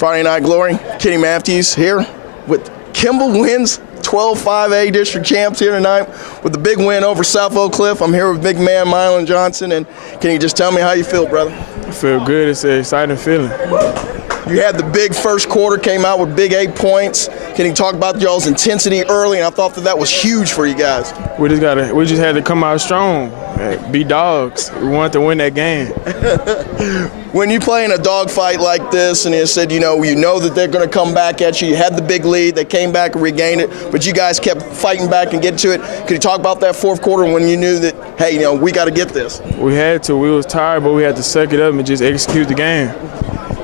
Friday Night Glory, Kenny Matthews here with Kimball wins 12-5A district champs here tonight with the big win over South Oak Cliff. I'm here with big man Mylinn Johnson, and can you just tell me how you feel, brother? I feel good. It's an exciting feeling. You had the big first quarter, came out with big 8 points. Can you talk about y'all's intensity early? And I thought that was huge for you guys. We just had to come out strong, be dogs. We wanted to win that game. When you play in a dogfight like this, and you said, you know that they're going to come back at you. You had the big lead. They came back and regained it, but you guys kept fighting back and getting to it. Could you talk about that fourth quarter when you knew that, hey, we got to get this? We had to. We was tired, but we had to suck it up and just execute the game.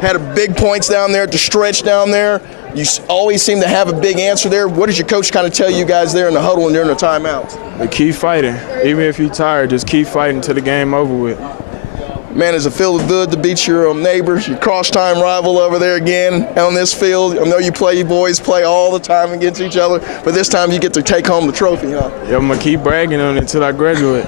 Had a big points down there at the stretch down there. You always seem to have a big answer there. What did your coach kind of tell you guys there in the huddle and during the timeouts? To keep fighting. Even if you're tired, just keep fighting until the game over with. Man, does it feel good to beat your neighbors, your cross-time rival over there again on this field? I know you boys play all the time against each other, but this time you get to take home the trophy, huh? Yeah, I'm going to keep bragging on it until I graduate.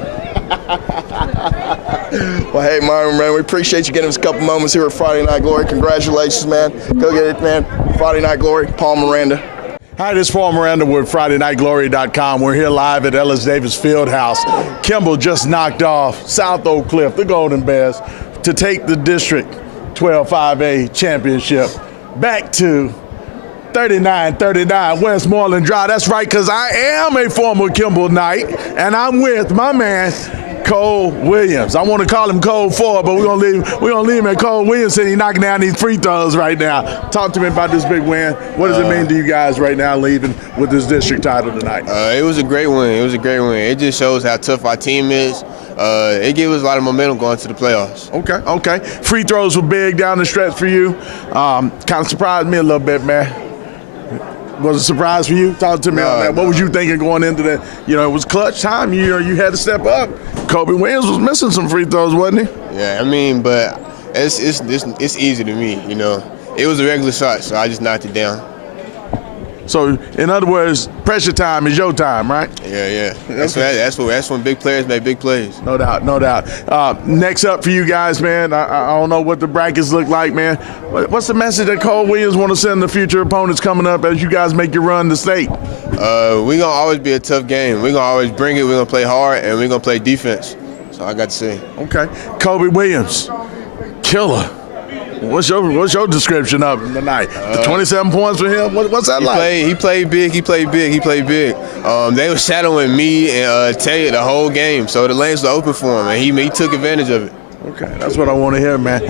Well, hey, Myron, man, we appreciate you getting us a couple moments here at Friday Night Glory. Congratulations, man. Go get it, man. Friday Night Glory, Paul Miranda. Hi, this is Paul Miranda with FridayNightGlory.com. We're here live at Ellis Davis Fieldhouse. Kimball just knocked off South Oak Cliff, the Golden Bears, to take the District 12-5A championship back to 39-39 Westmoreland Drive. That's right, because I am a former Kimball Knight, and I'm with my man, Cobe Williams. I want to call him Cobe Ford, but we're gonna leave him at Cobe Williams, and he's knocking down these free throws right now. Talk to me about this big win. What does it mean to you guys right now, leaving with this district title tonight? It was a great win. It was a great win. It just shows how tough our team is. It gives us a lot of momentum going to the playoffs. Okay. Free throws were big down the stretch for you. Kind of surprised me a little bit, man. Was it a surprise for you? Talk to me on that. What was you thinking going into that? It was clutch time. You had to step up. Kobe Williams was missing some free throws, wasn't he? Yeah, I mean, but it's easy to me. It was a regular shot, so I just knocked it down. So, in other words, pressure time is your time, right? Yeah. That's when big players make big plays. No doubt. Next up for you guys, man, I don't know what the brackets look like, man. What's the message that Cole Williams want to send the future opponents coming up as you guys make your run to state? We're going to always be a tough game. We're going to always bring it. We're going to play hard, and we're going to play defense. So I got to say. Okay. Kobe Williams, killer. What's your description of him tonight? The 27 points for him? What's that like? He played big. They were shadowing me and Taylor the whole game, so the lanes were open for him, and he took advantage of it. Okay, that's what I want to hear, man.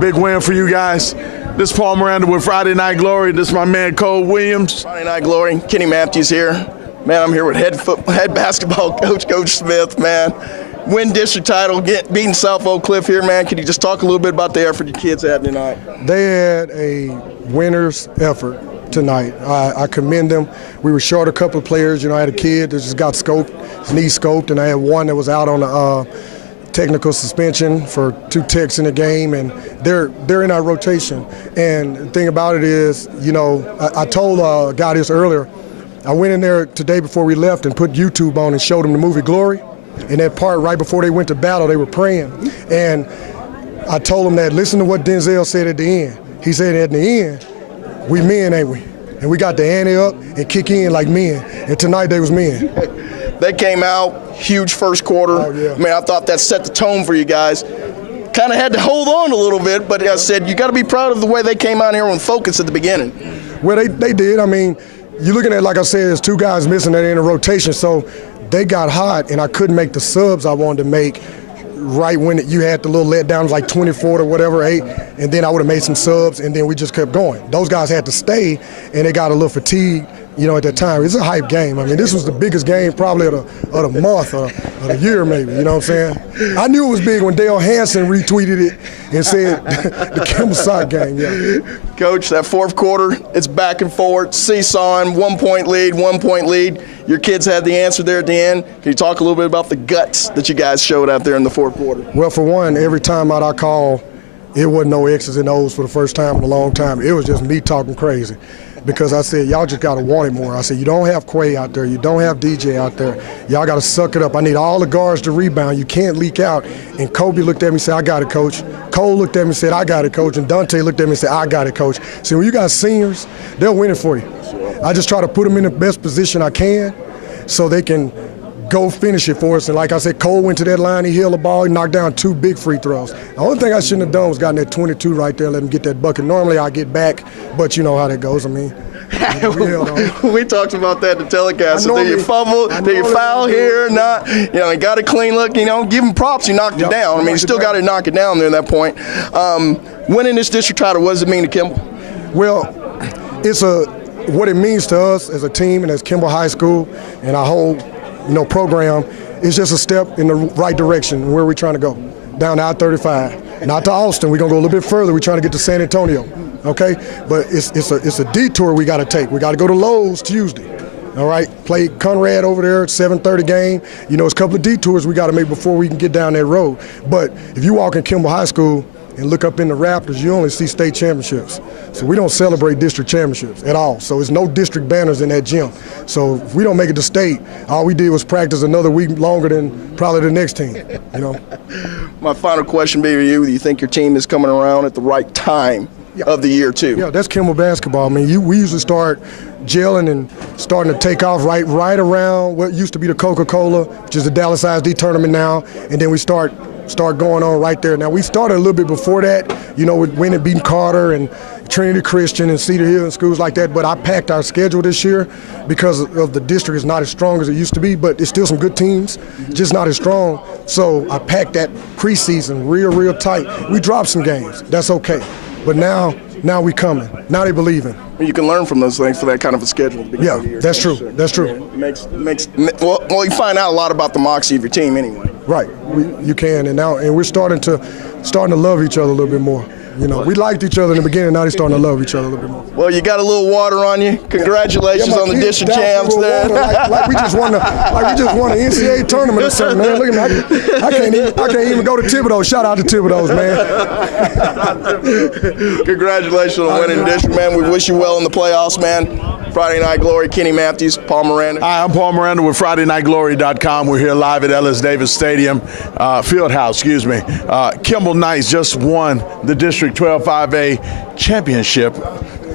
Big win for you guys. This is Paul Miranda with Friday Night Glory. This is my man, Cole Williams. Friday Night Glory, Kenny Matthews here. Man, I'm here with head basketball coach, Coach Smith, man. Win district title, beating South Oak Cliff here, man. Can you just talk a little bit about the effort your kids had tonight? They had a winner's effort tonight. I commend them. We were short a couple of players. I had a kid that just got scoped, his knee scoped, and I had one that was out on a technical suspension for 2 ticks in the game, and they're in our rotation. And the thing about it is, I told a guy this earlier. I went in there today before we left and put YouTube on and showed them the movie Glory. And that part right before they went to battle, they were praying. And I told them that, listen to what Denzel said at the end. He said at the end, we men, ain't we? And we got the ante up and kick in like men. And tonight they was men. They came out, huge first quarter. Oh, yeah. Man, I thought that set the tone for you guys. Kind of had to hold on a little bit, but I said you got to be proud of the way they came out here on focus at the beginning. Well, they did. I mean, you're looking at, like I said, there's 2 guys missing that in a rotation, so they got hot, and I couldn't make the subs I wanted to make right when you had the little letdowns like 24 or whatever, 8, and then I would have made some subs, and then we just kept going. Those guys had to stay, and they got a little fatigued, at that time. It's a hype game. I mean, this was the biggest game probably of the month or the year maybe, you know what I'm saying? I knew it was big when Dale Hansen retweeted it and said the Kimball sock game, yeah. Coach, that fourth quarter, it's back and forth, seesawing, 1 point lead. Your kids had the answer there at the end. Can you talk a little bit about the guts that you guys showed out there in the fourth quarter? Well, for one, every time out I call, it wasn't no X's and O's for the first time in a long time. It was just me talking crazy. because I said, y'all just got to want it more. I said, you don't have Quay out there. You don't have DJ out there. Y'all got to suck it up. I need all the guards to rebound. You can't leak out. And Kobe looked at me and said, I got it, coach. Cole looked at me and said, I got it, coach. And Dante looked at me and said, I got it, coach. So when you got seniors, they'll win it for you. I just try to put them in the best position I can so they can go finish it for us. And like I said, Cole went to that line, he held the ball, he knocked down 2 big free throws. The only thing I shouldn't have done was gotten that 22 right there, let him get that bucket. Normally I get back, but you know how that goes. I mean, we talked about that in the telecast. Did you fumble? Did you foul here? Not. You know, he got a clean look. You know, give him props. He knocked it down. I mean, he still got to knock it down there at that point. Winning this district title, what does it mean to Kimball? Well, what it means to us as a team and as Kimball High School and our whole program is just a step in the right direction where we're trying to go, down to I-35. Not to Austin, we're going to go a little bit further. We're trying to get to San Antonio, okay? But it's a detour we got to take. We got to go to Lowe's Tuesday, all right? Play Conrad over there at 7:30 game. You know, it's a couple of detours we got to make before we can get down that road. But if you walk in Kimball High School and look up in the Raptors, you only see state championships. So we don't celebrate district championships at all. So it's no district banners in that gym. So if we don't make it to state, all we did was practice another week longer than probably the next team, you know. My final question be for you. Do you think your team is coming around at the right time of the year, too? Yeah, that's Kimball basketball. I mean, we usually start gelling and starting to take off right around what used to be the Coca-Cola, which is the Dallas ISD tournament now, and then we start going on right there. Now, we started a little bit before that, you know, with winning, beating Carter and Trinity Christian and Cedar Hill and schools like that, but I packed our schedule this year because of the district is not as strong as it used to be, but it's still some good teams, just not as strong. So I packed that preseason real tight. We dropped some games. That's okay. But now we coming. Now they believing. You can learn from those things for that kind of a schedule. Yeah, that's true. That's true. Well, you find out a lot about the moxie of your team anyway. Right, you can, and we're starting to love each other a little bit more. You know, we liked each other in the beginning. Now they're starting to love each other a little bit more. Well, you got a little water on you. Congratulations on the district champs there. Like we just won the NCAA tournament or something, man. Look at me. I can't even go to Thibodeau. Shout out to Thibodeau's, man. Congratulations on winning district, man. We wish you well in the playoffs, man. Friday Night Glory, Kenny Matthews, Paul Miranda. Hi, I'm Paul Miranda with FridayNightGlory.com. We're here live at Ellis Davis Stadium, Fieldhouse, Kimball Knights just won the District 12-5A championship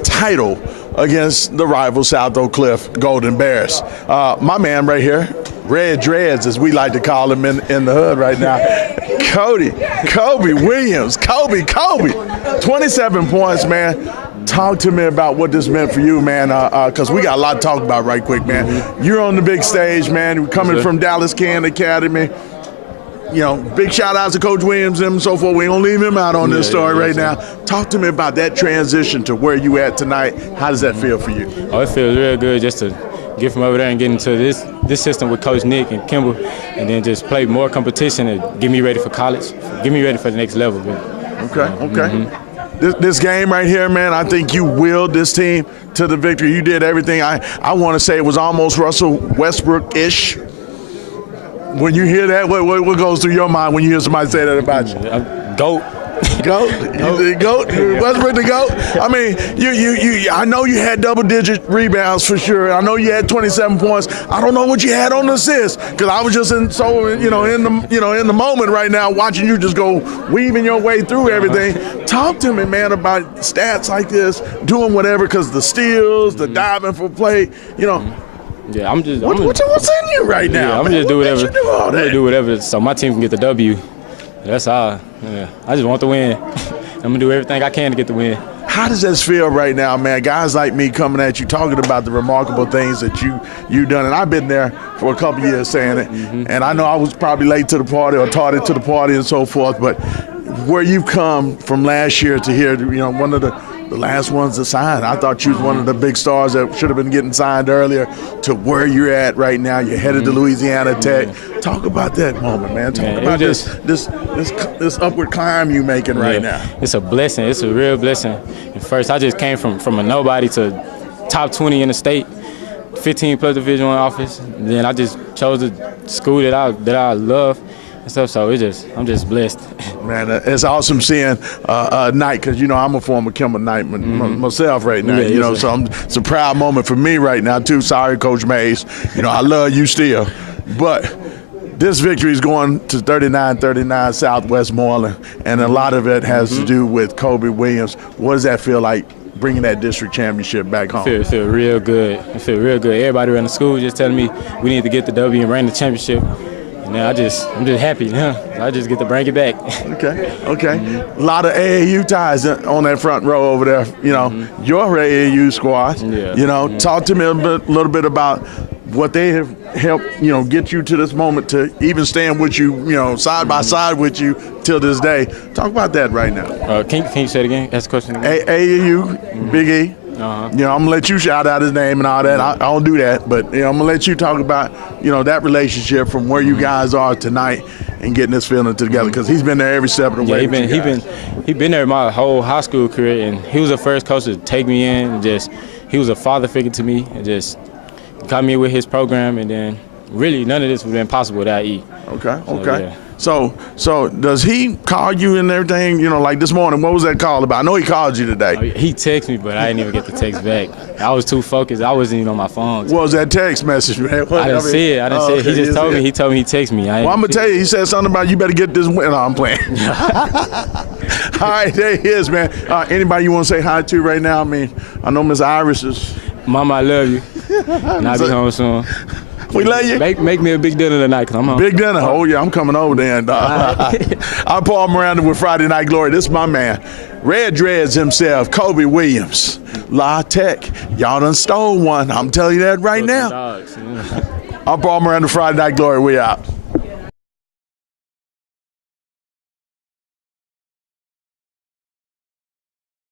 title against the rival South Oak Cliff Golden Bears. My man right here, Red Dreads, as we like to call him in the hood right now, Kobe Williams, Kobe, 27 points, man. Talk to me about what this meant for you, man, because we got a lot to talk about right quick, man. You're on the big stage, man. You're coming from Dallas Can Academy. You know, big shout outs to Coach Williams and so forth. We don't leave him out on this story right now. Talk to me about that transition to where you at tonight. How does that feel for you? Oh, it feels real good just to get from over there and get into this system with Coach Nick and Kimball, and then just play more competition and get me ready for college, get me ready for the next level. Okay. This game right here, man, I think you willed this team to the victory. You did everything. I want to say it was almost Russell Westbrook-ish. When you hear that, what goes through your mind when you hear somebody say that about you? GOAT. GOAT? GOAT? Westbrook the GOAT? I mean, I know you had double-digit rebounds for sure. I know you had 27 points. I don't know what you had on the assists because I was just in the moment right now watching you just go weaving your way through everything. Talk to me, man, about stats like this, doing whatever, because the steals, the diving for play, Yeah, I'm just. What's in you right now? Yeah, I'm just do whatever. I'm gonna do whatever so my team can get the W. That's all. Yeah, I just want to win. I'm gonna do everything I can to get the win. How does this feel right now, man? Guys like me coming at you, talking about the remarkable things that you've done, and I've been there for a couple years saying it. And I know I was probably late to the party or tardy to the party and so forth, but where you've come from last year to here, one of the last ones to sign. I thought you was one of the big stars that should have been getting signed earlier to where you're at right now. You're headed to Louisiana Tech. Talk about that moment, man. Talk about this upward climb you making right now. It's a blessing. It's a real blessing. And first, I just came from a nobody to top 20 in the state, 15 plus Division I offers. And then I just chose the school that I love. and stuff. So I'm just blessed. Man, it's awesome seeing Knight, because, you know, I'm a former Kimball Knight myself right now, you know, so it's a proud moment for me right now, too. Sorry, Coach Mays. You know, I love you still. But this victory is going to 39-39 Southwest Moreland, and a lot of it has to do with Kobe Williams. What does that feel like, bringing that district championship back home? I feel real good. I feel real good. Everybody around the school just telling me we need to get the W and bring the championship. And now I'm just happy. I just get to bring it back. Okay. A lot of AAU ties on that front row over there. You know, your AAU squad. Yeah. You know, talk to me a little bit about what they have helped, you know, get you to this moment, to even stand with you, you know, side by side with you till this day. Talk about that right now. Can you say it again? Ask the question again. AAU, Big E. You know, I'm gonna let you shout out his name and all that. I don't do that, but you know, I'm gonna let you talk about, you know, that relationship from where you guys are tonight and getting this feeling together, because he's been there every step of the way. He been there my whole high school career, and he was the first coach to take me in. And he was a father figure to me, and just got me with his program, and then really none of this would have been possible without E. Okay. Yeah. So does he call you and everything? You know, like this morning, what was that call about? I know he called you today. He texted me, but I didn't even get the text back. I was too focused. I wasn't even on my phone. What was that text message, man? I didn't see it. Okay, he just told me. He told me he texted me. Well, I'm gonna tell you, he said something about you better get this win. No, I'm playing. All right, there he is, man. Anybody you want to say hi to right now? I mean, I know Miss Iris is. Mama, I love you. And I'll be home soon. We love you. Make me a big dinner tonight, because I'm home. Big dinner? Oh, yeah, I'm coming over there. I'm Paul Miranda with Friday Night Glory. This is my man, Red Dreads himself, Kobe Williams. La Tech, y'all done stole one. I'm telling you that right now. I'm Paul Miranda, Friday Night Glory. We out.